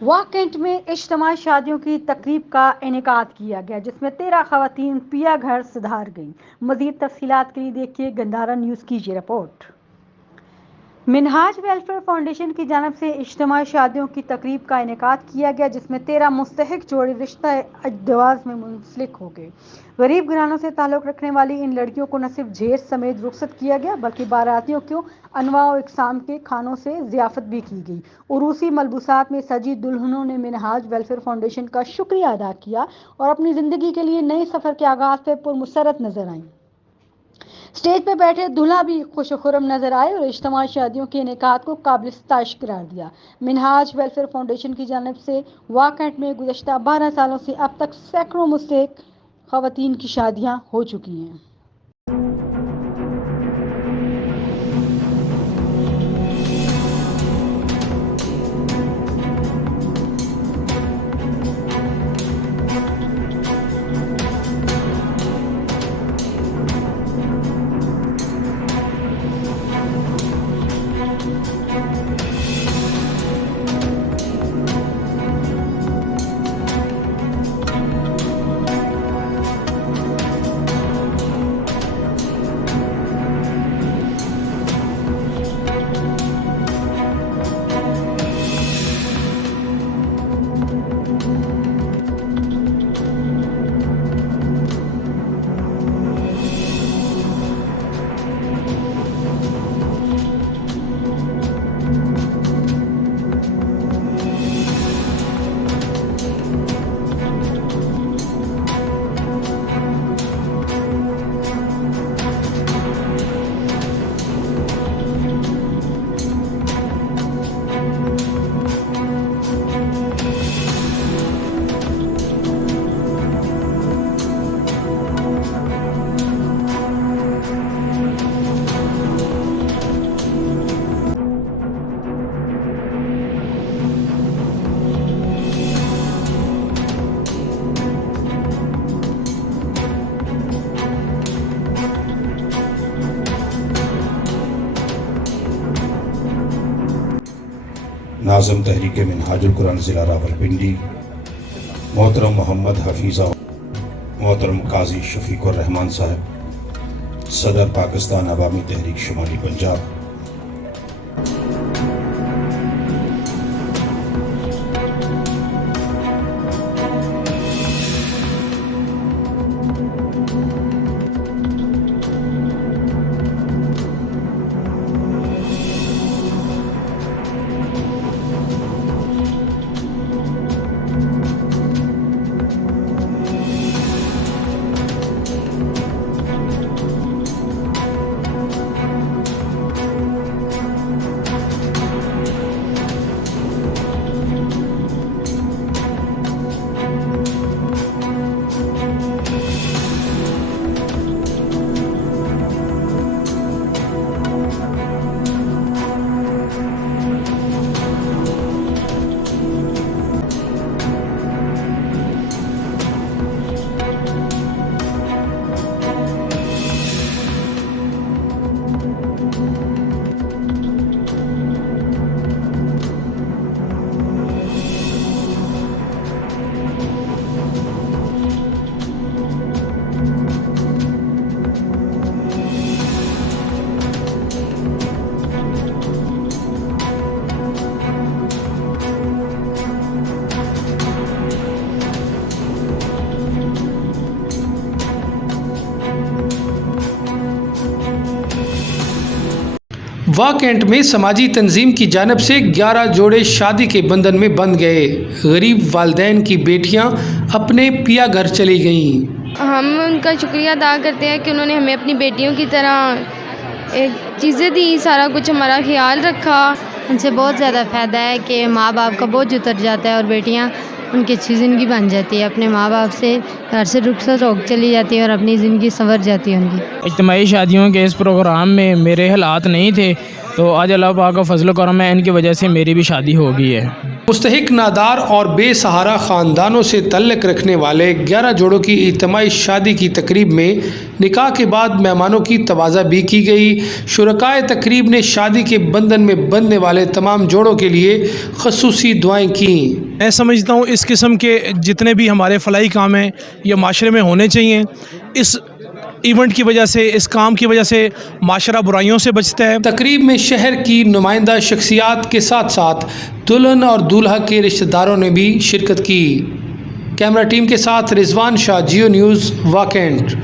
वाकंट में इज्तिमाई शादियों की तकरीब का इनेकाद किया गया जिसमें 13 खवातीन पिया घर सुधार गईं। मज़ीद तफसीलात के लिए देखिए गंधारा न्यूज़ की ये रिपोर्ट। मिनहाज वेलफेयर फाउंडेशन की जानब से इज्तिमाई शादियों की तकरीब का इनेकाद किया गया जिसमें 13 मुस्तहिक जोड़े रिश्ता अजदवाज में मुंसलिक हो गए। गरीब घरानों से ताल्लुक़ रखने वाली इन लड़कियों को न सिर्फ जहेज समेत रुखसत किया गया बल्कि बारातियों को अनवा व इकसाम के खानों से ज़ियाफ़त भी की गई। उरूसी मलबूसात में सजी दुल्हनों ने मिनहाज वेलफेयर फाउंडेशन का शुक्रिया अदा किया और अपनी ज़िंदगी के लिए नए सफ़र के आगाज़ पर पुरमसरत नजर आईं। स्टेज पर बैठे दूल्हा भी खुश खुरम नजर आए और इज्तिमाई शादियों के इनेकाद को काबिल सताइश करार दिया। मिनहाज वेलफेयर फाउंडेशन की जानब से वाकंट में गुज़श्ता 12 सालों से अब तक सैकड़ों मुस्तहिक खवातीन की शादियां हो चुकी हैं। नाज़िम तहरीक मिनहाजुल कुरान ज़िला रावलपिंडी मोहतरम मोहम्मद हफीज़ा, मोहतरम काजी शफीकुर रहमान साहब, सदर पाकिस्तान अवामी तहरीक शुमाली पंजाब, वाकंट में समाजी तंजीम की जानब से 11 जोड़े शादी के बंधन में बंध गए। गरीब वालदैन की बेटियां अपने पिया घर चली गईं। हम उनका शुक्रिया अदा करते हैं कि उन्होंने हमें अपनी बेटियों की तरह चीज़ें दी, सारा कुछ हमारा ख्याल रखा। उनसे बहुत ज़्यादा फ़ायदा है कि माँ बाप का बोझ उतर जाता है और बेटियाँ उनकी अच्छी ज़िंदगी बन जाती है, अपने माँ बाप से घर से रुखसत होकर चली जाती है और अपनी ज़िंदगी संवर जाती है उनकी। इज्तिमाई शादियों के इस प्रोग्राम में मेरे हालात नहीं थे तो आज अल्लाह पाक का फजल करम है, इनकी वजह से मेरी भी शादी हो गई है। मुस्तहिक नादार और बेसहारा ख़ानदानों से तल्लुक़ रखने वाले 11 जोड़ों की इज्तिमाई शादी की तकरीब में निकाह के बाद मेहमानों की तवाज़ा भी की गई। शुरकाए तकरीब ने शादी के बंधन में बंधने वाले तमाम जोड़ों के लिए ख़ुसूसी दुआएं की। मैं समझता हूँ इस किस्म के जितने भी हमारे फलाही काम हैं ये माशरे में होने चाहिए। इस इवेंट की वजह से, इस काम की वजह से माशरा बुराइयों से बचता है। तकरीब में शहर की नुमाइंदा शख्सियात के साथ साथ दुल्हन और दूल्हा के रिश्तेदारों ने भी शिरकत की। कैमरा टीम के साथ रिजवान शाह, जियो न्यूज़, वाकेंड।